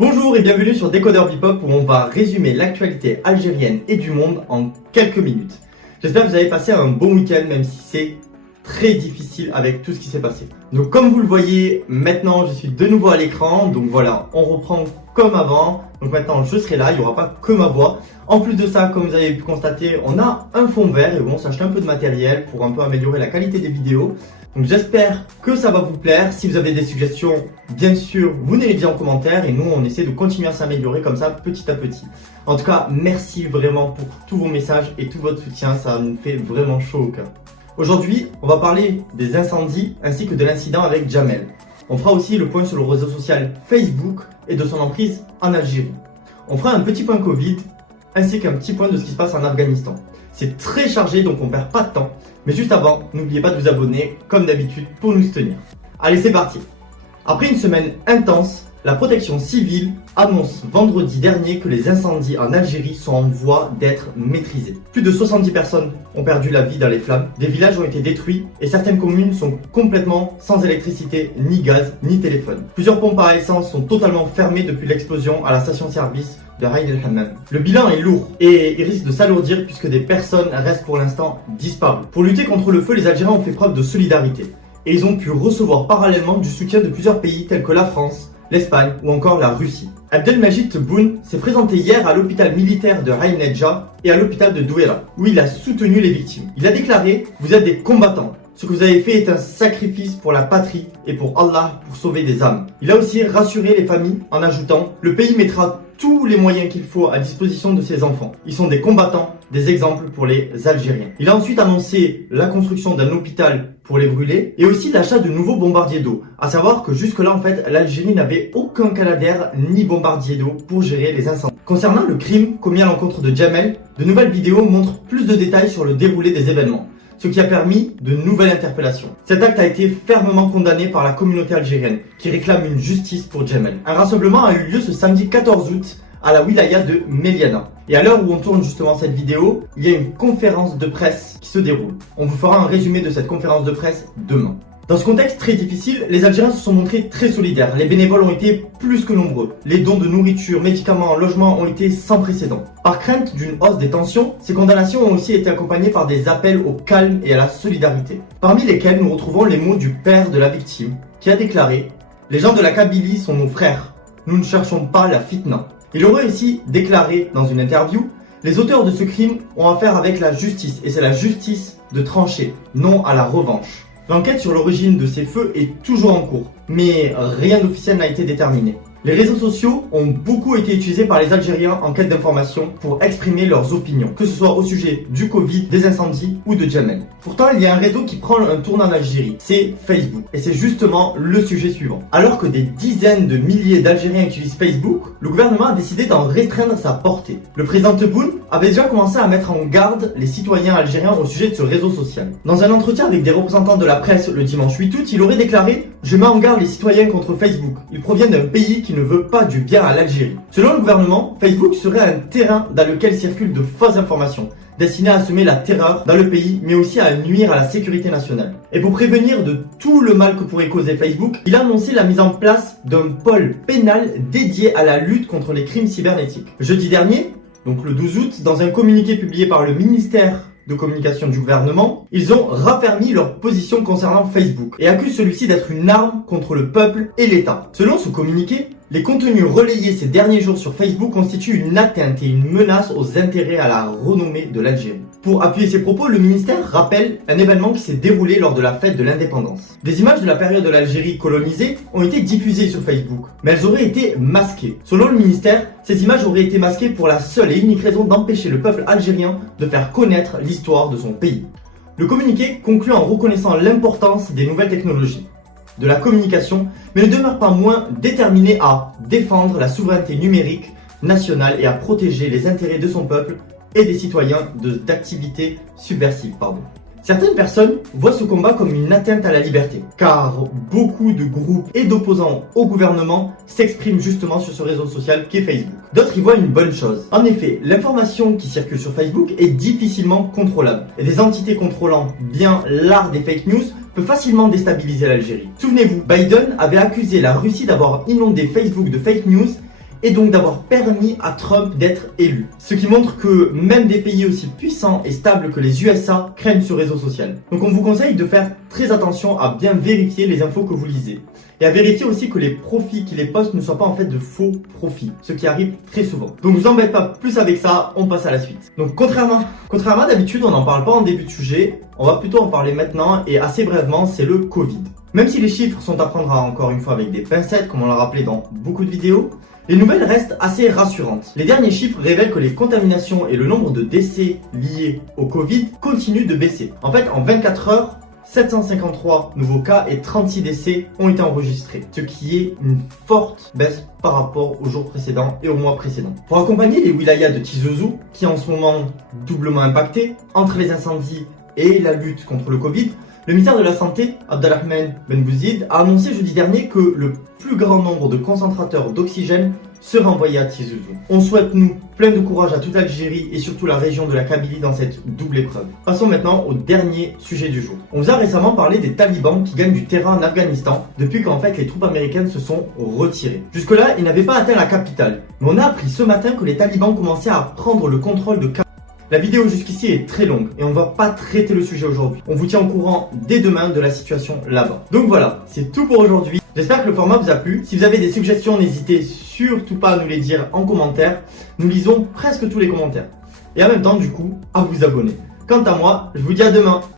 Bonjour et bienvenue sur Décodeur Bebop où on va résumer l'actualité algérienne et du monde en quelques minutes. J'espère que vous avez passé un bon week-end même si c'est très difficile avec tout ce qui s'est passé. Donc comme vous le voyez, maintenant je suis de nouveau à l'écran, donc voilà, on reprend comme avant. Donc maintenant je serai là, il n'y aura pas que ma voix. En plus de ça, comme vous avez pu constater, on a un fond vert et bon, on s'achète un peu de matériel pour un peu améliorer la qualité des vidéos. Donc j'espère que ça va vous plaire. Si vous avez des suggestions, bien sûr, vous nous les dites en commentaire et nous on essaie de continuer à s'améliorer comme ça petit à petit. En tout cas, merci vraiment pour tous vos messages et tout votre soutien, ça nous fait vraiment chaud au cœur. Aujourd'hui, on va parler des incendies ainsi que de l'incident avec Jamel. On fera aussi le point sur le réseau social Facebook et de son emprise en Algérie. On fera un petit point Covid ainsi qu'un petit point de ce qui se passe en Afghanistan. C'est très chargé donc on perd pas de temps. Mais juste avant, n'oubliez pas de vous abonner comme d'habitude pour nous soutenir. Allez, c'est parti. Après une semaine intense, la protection civile annonce vendredi dernier que les incendies en Algérie sont en voie d'être maîtrisés. Plus de 70 personnes ont perdu la vie dans les flammes, des villages ont été détruits et certaines communes sont complètement sans électricité, ni gaz, ni téléphone. Plusieurs pompes à essence sont totalement fermées depuis l'explosion à la station-service de Ain El Hammam. Le bilan est lourd et il risque de s'alourdir puisque des personnes restent pour l'instant disparues. Pour lutter contre le feu, les Algériens ont fait preuve de solidarité et ils ont pu recevoir parallèlement du soutien de plusieurs pays tels que la France, l'Espagne ou encore la Russie. Abdelmajid Tebboune s'est présenté hier à l'hôpital militaire de Ain Nedja et à l'hôpital de Douaira où il a soutenu les victimes. Il a déclaré « Vous êtes des combattants. Ce que vous avez fait est un sacrifice pour la patrie et pour Allah pour sauver des âmes. » Il a aussi rassuré les familles en ajoutant « Le pays mettra tous les moyens qu'il faut à disposition de ses enfants. Ils sont des combattants, des exemples pour les Algériens. » Il a ensuite annoncé la construction d'un hôpital pour les brûlés et aussi l'achat de nouveaux bombardiers d'eau. À savoir que jusque-là, en fait, l'Algérie n'avait aucun canadair ni bombardier d'eau pour gérer les incendies. Concernant le crime commis à l'encontre de Jamel, de nouvelles vidéos montrent plus de détails sur le déroulé des événements, ce qui a permis de nouvelles interpellations. Cet acte a été fermement condamné par la communauté algérienne, qui réclame une justice pour Jamel. Un rassemblement a eu lieu ce samedi 14 août à la wilaya de Meliana. Et à l'heure où on tourne justement cette vidéo, il y a une conférence de presse qui se déroule. On vous fera un résumé de cette conférence de presse demain. Dans ce contexte très difficile, les Algériens se sont montrés très solidaires. Les bénévoles ont été plus que nombreux. Les dons de nourriture, médicaments, logements ont été sans précédent. Par crainte d'une hausse des tensions, ces condamnations ont aussi été accompagnées par des appels au calme et à la solidarité. Parmi lesquels nous retrouvons les mots du père de la victime, qui a déclaré « Les gens de la Kabylie sont nos frères. Nous ne cherchons pas la fitna. » Il aurait aussi déclaré dans une interview « Les auteurs de ce crime ont affaire avec la justice et c'est la justice de trancher, non à la revanche. » L'enquête sur l'origine de ces feux est toujours en cours, mais rien d'officiel n'a été déterminé. Les réseaux sociaux ont beaucoup été utilisés par les Algériens en quête d'informations pour exprimer leurs opinions, que ce soit au sujet du Covid, des incendies ou de Jamel. Pourtant, il y a un réseau qui prend un tournant en Algérie, c'est Facebook. Et c'est justement le sujet suivant. Alors que des dizaines de milliers d'Algériens utilisent Facebook, le gouvernement a décidé d'en restreindre sa portée. Le président Tebboune avait déjà commencé à mettre en garde les citoyens algériens au sujet de ce réseau social. Dans un entretien avec des représentants de la presse le dimanche 8 août, il aurait déclaré « Je mets en garde les citoyens contre Facebook. Il provient d'un pays qui ne veut pas du bien à l'Algérie. » Selon le gouvernement, Facebook serait un terrain dans lequel circulent de fausses informations, destinées à semer la terreur dans le pays, mais aussi à nuire à la sécurité nationale. Et pour prévenir de tout le mal que pourrait causer Facebook, il a annoncé la mise en place d'un pôle pénal dédié à la lutte contre les crimes cybernétiques. Jeudi dernier, donc le 12 août, dans un communiqué publié par le ministère de communication du gouvernement, ils ont raffermi leur position concernant Facebook et accusent celui-ci d'être une arme contre le peuple et l'État. Selon ce communiqué, les contenus relayés ces derniers jours sur Facebook constituent une atteinte et une menace aux intérêts à la renommée de l'Algérie. Pour appuyer ces propos, le ministère rappelle un événement qui s'est déroulé lors de la fête de l'indépendance. Des images de la période de l'Algérie colonisée ont été diffusées sur Facebook, mais elles auraient été masquées. Selon le ministère, ces images auraient été masquées pour la seule et unique raison d'empêcher le peuple algérien de faire connaître l'histoire de son pays. Le communiqué conclut en reconnaissant l'importance des nouvelles technologies, de la communication, mais ne demeure pas moins déterminé à défendre la souveraineté numérique nationale et à protéger les intérêts de son peuple et des citoyens d'activités subversives. Certaines personnes voient ce combat comme une atteinte à la liberté, car beaucoup de groupes et d'opposants au gouvernement s'expriment justement sur ce réseau social qu'est Facebook. D'autres y voient une bonne chose. En effet, l'information qui circule sur Facebook est difficilement contrôlable, et des entités contrôlant bien l'art des fake news peut facilement déstabiliser l'Algérie. Souvenez-vous, Biden avait accusé la Russie d'avoir inondé Facebook de fake news et donc d'avoir permis à Trump d'être élu. Ce qui montre que même des pays aussi puissants et stables que les USA craignent ce réseau social. Donc on vous conseille de faire très attention à bien vérifier les infos que vous lisez. Et à vérifier aussi que les profits qui les postent ne soient pas en fait de faux profits, ce qui arrive très souvent. Donc ne vous embêtez pas plus avec ça, on passe à la suite. Donc contrairement d'habitude, on n'en parle pas en début de sujet, on va plutôt en parler maintenant et assez brièvement, c'est le Covid. Même si les chiffres sont à prendre encore une fois avec des pincettes, comme on l'a rappelé dans beaucoup de vidéos, les nouvelles restent assez rassurantes. Les derniers chiffres révèlent que les contaminations et le nombre de décès liés au Covid continuent de baisser. En fait, en 24 heures, 753 nouveaux cas et 36 décès ont été enregistrés, ce qui est une forte baisse par rapport aux jours précédents et aux mois précédents. Pour accompagner les wilayas de Tizi Ouzou, qui en ce moment doublement impactés, entre les incendies et la lutte contre le Covid, le ministère de la Santé, Abdelrahman Ben Bouzid, a annoncé jeudi dernier que le plus grand nombre de concentrateurs d'oxygène sera envoyé à Tizi Ouzou. On souhaite, nous, plein de courage à toute l'Algérie et surtout la région de la Kabylie dans cette double épreuve. Passons maintenant au dernier sujet du jour. On vous a récemment parlé des talibans qui gagnent du terrain en Afghanistan depuis qu'en fait les troupes américaines se sont retirées. Jusque-là, ils n'avaient pas atteint la capitale. Mais on a appris ce matin que les talibans commençaient à prendre le contrôle de Kaboul. La vidéo jusqu'ici est très longue et on ne va pas traiter le sujet aujourd'hui. On vous tient au courant dès demain de la situation là-bas. Donc voilà, c'est tout pour aujourd'hui. J'espère que le format vous a plu. Si vous avez des suggestions, n'hésitez surtout pas à nous les dire en commentaire. Nous lisons presque tous les commentaires. Et en même temps, du coup, à vous abonner. Quant à moi, je vous dis à demain.